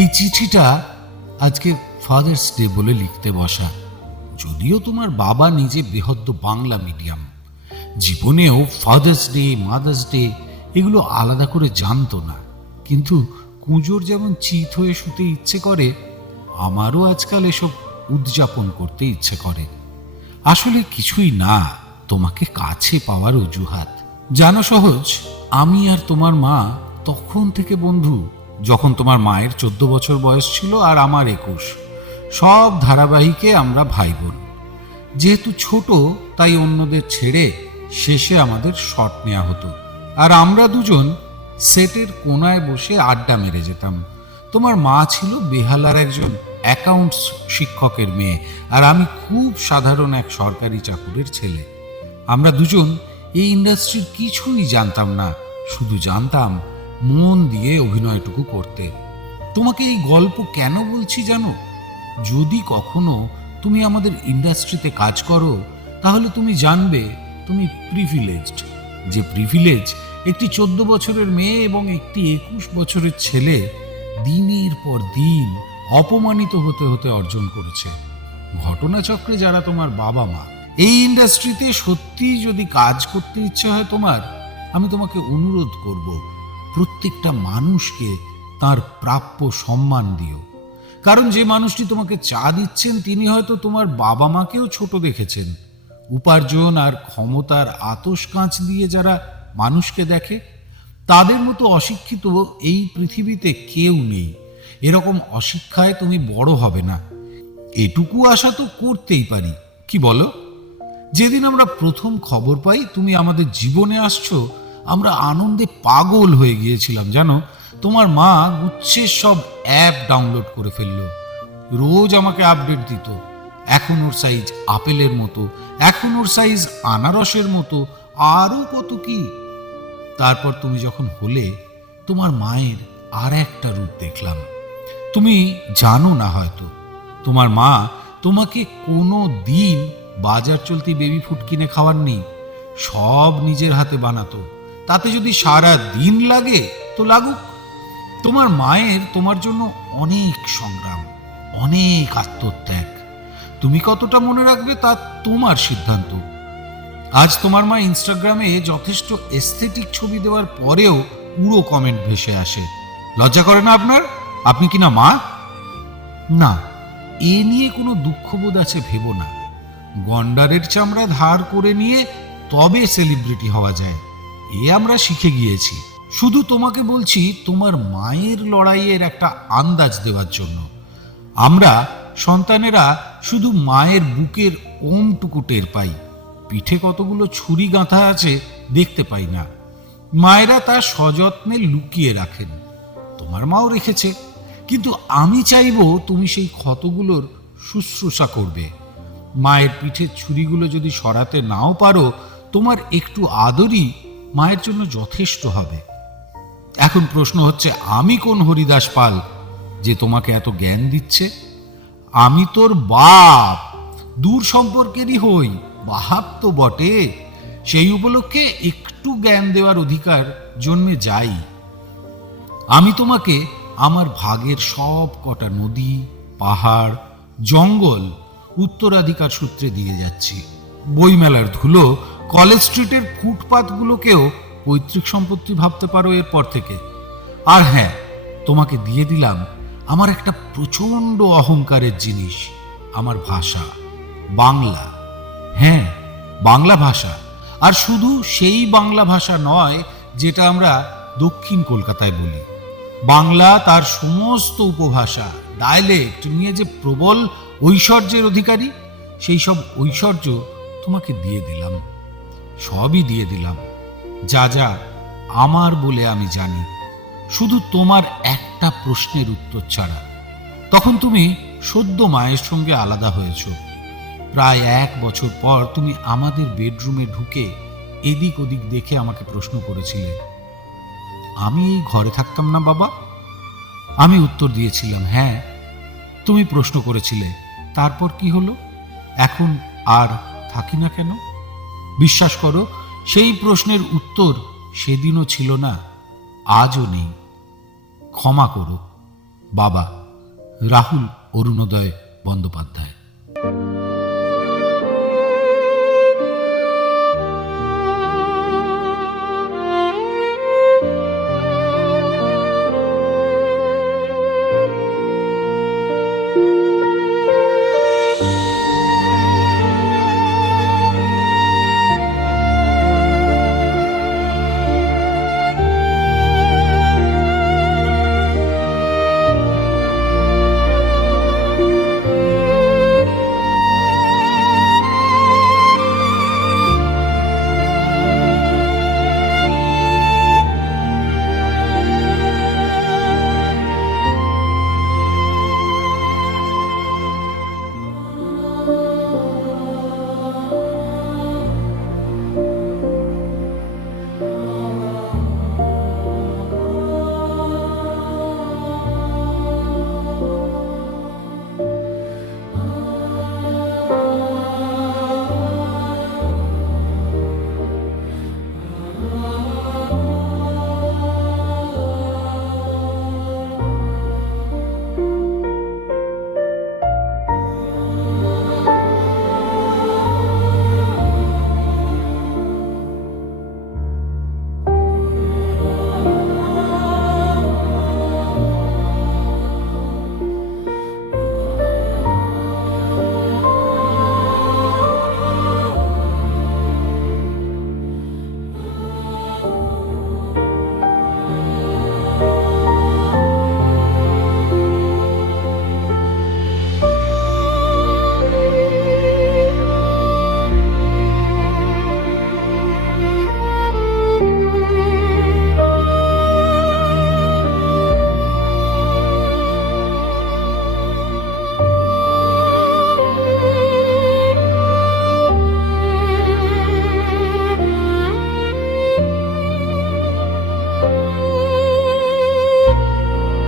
এই চিঠিটা আজকে ফাদার্স ডে বলে লিখতে বসা। যদিও তোমার বাবা নিজে বেহদ্দ বাংলা মিডিয়াম, জীবনেও ফাদার্স ডে, মাদার্স ডে এগুলো আলাদা করে জানতো না, কিন্তু কুঁজোর যেমন চিত হয়ে শুতে ইচ্ছে করে, আমারও আজকাল এসব উদযাপন করতে ইচ্ছে করে। আসলে কিছুই না, তোমাকে কাছে পাওয়ার অজুহাত। জানো সহজ, আমি আর তোমার মা তখন থেকে বন্ধু যখন তোমার মায়ের 14 বছর বয়স ছিল আর আমার 21। সব ধারাবাহিকে আমরা ভাই বোন। যেহেতু ছোট, তাই অন্যদের ছেড়ে শেষে আমাদের শট নেওয়া হতো, আর আমরা দুজন সেটের কোনায় বসে আড্ডা মেরে যেতাম। তোমার মা ছিল বেহালার একজন অ্যাকাউন্টস শিক্ষকের মেয়ে, আর আমি খুব সাধারণ এক সরকারি চাকুরের ছেলে। আমরা দুজন এই ইন্ডাস্ট্রির কিছুই জানতাম না, শুধু জানতাম মন দিয়ে অভিনয়টুকু করতে। তোমাকে এই গল্প কেন বলছি জানো? যদি কখনো তুমি আমাদের ইন্ডাস্ট্রিতে কাজ করো, তাহলে তুমি জানবে তুমি প্রিভিলেজড। যে প্রিভিলেজ একটি 14 বছরের মেয়ে এবং একটি 21 বছরের ছেলে দিনের পর দিন অপমানিত হতে হতে অর্জন করেছে। ঘটনাচক্রে যারা তোমার বাবা মা। এই ইন্ডাস্ট্রিতে সত্যি যদি কাজ করতে ইচ্ছে হয় তোমার, আমি তোমাকে অনুরোধ করব, প্রত্যেকটা মানুষকে তার প্রাপ্য সম্মান দিও। কারণ যে মানুষটি তোমাকে চা দিচ্ছেন, তিনি হয়তো তোমার বাবা মাকেও ছোট দেখেছেন। উপার্জন আর ক্ষমতার আতশ কাঁচ দিয়ে যারা মানুষকে দেখে, তাদের মতো অশিক্ষিত এই পৃথিবীতে কেউ নেই। এরকম অশিক্ষায় তুমি বড় হবে না, এটুকু আশা তো করতেই পারি, কি বলো? যেদিন আমরা প্রথম খবর পাই তুমি আমাদের জীবনে আসছো, আমরা আনন্দে পাগল হয়ে গিয়েছিলাম জানো। তোমার মা গুচ্ছের সব অ্যাপ ডাউনলোড করে ফেললো, রোজ আমাকে আপডেট দিত। এখন ওর সাইজ আপেলের মতো, এখন ওর সাইজ আনারসের মতো, আরও কত কি। তারপর তুমি যখন হলে, তোমার মায়ের আর একটা রূপ দেখলাম। তুমি জানো না হয়তো, তোমার মা তোমাকে কোনো দিন বাজার চলতি বেবি ফুড কিনে খাওয়াননি। সব নিজের হাতে বানাতো, তাতে যদি সারা দিন লাগে তো লাগুক। তোমার মায়ের তোমার জন্য অনেক সংগ্রাম, অনেক আত্মত্যাগ। তুমি কতটা মনে রাখবে তা তোমার সিদ্ধান্ত। আজ তোমার মা ইনস্টাগ্রামে যথেষ্ট এস্থেটিক ছবি দেওয়ার পরেও উড়ো কমেন্ট ভেসে আসে। লজ্জা করে না আপনার? আপনি কিনা মা? না, এ নিয়ে কোনো দুঃখবোধ আছে ভেবো না। গন্ডারের চামড়া ধার করে নিয়ে তবে সেলিব্রিটি হওয়া যায়, এ আমরা শিখে গিয়েছি। শুধু তোমাকে বলছি তোমার মায়ের লড়াইয়ের একটা আন্দাজ দেওয়ার জন্য। আমরা সন্তানেরা শুধু মায়ের বুকের ওমটুকু টের পাই, পিঠে কতগুলো ছুরি গাঁথা আছে দেখতে পাই না। মায়েরা তা সযত্নে লুকিয়ে রাখেন, তোমার মাও রেখেছে। কিন্তু আমি চাইবো তুমি সেই ক্ষতগুলোর শুশ্রূষা করবে। মায়ের পিঠের ছুরিগুলো যদি সরাতে নাও পারো, তোমার একটু আদরই মায়ের জন্য যথেষ্ট হবে। এখন প্রশ্ন হচ্ছে, আমি কোন হরিদাস পাল যে তোমাকে এত জ্ঞান দিচ্ছে? আমি তোর বাপ, দূর সম্পর্কেরই হই, বাপ তো বটে। সেই উপলক্ষে একটু জ্ঞান দেওয়ার অধিকার জন্মে যাই। আমি তোমাকে আমার ভাগের সব কটা নদী, পাহাড়, জঙ্গল উত্তরাধিকার সূত্রে দিয়ে যাচ্ছি। বইমেলার ধুলো, কলেজ স্ট্রিটের ফুটপাতগুলোকেও পৈতৃক সম্পত্তি ভাবতে পারো এরপর থেকে। আর হ্যাঁ, তোমাকে দিয়ে দিলাম আমার একটা প্রচণ্ড অহংকারের জিনিস, আমার ভাষা, বাংলা। হ্যাঁ, বাংলা ভাষা। আর শুধু সেই বাংলা ভাষা নয় যেটা আমরা দক্ষিণ কলকাতায় বলি। বাংলা তার সমস্ত উপভাষা, ডায়ালেক্ট নিয়ে যে প্রবল ঐশ্বর্যের অধিকারী, সেই সব ঐশ্বর্য তোমাকে দিয়ে দিলাম। সবই দিয়ে দিলাম, যা যা আমার বলে আমি জানি, শুধু তোমার একটা প্রশ্নের উত্তর ছাড়া। তখন তুমি সদ্য মায়ের সঙ্গে আলাদা হয়েছ। প্রায় 1 বছর পর তুমি আমাদের বেডরুমে ঢুকে এদিক ওদিক দেখে আমাকে প্রশ্ন করেছিলে, আমি এই ঘরে থাকতাম না বাবা? আমি উত্তর দিয়েছিলাম হ্যাঁ। তুমি প্রশ্ন করেছিলে, তারপর কি হলো? এখন আর থাকি না কেন? বিশ্বাস করো, সেই প্রশ্নের উত্তর সেদিনও ছিল না, আজও নেই। ক্ষমা করো, বাবা রাহুল অরুণোদয় বন্দ্যোপাধ্যায়।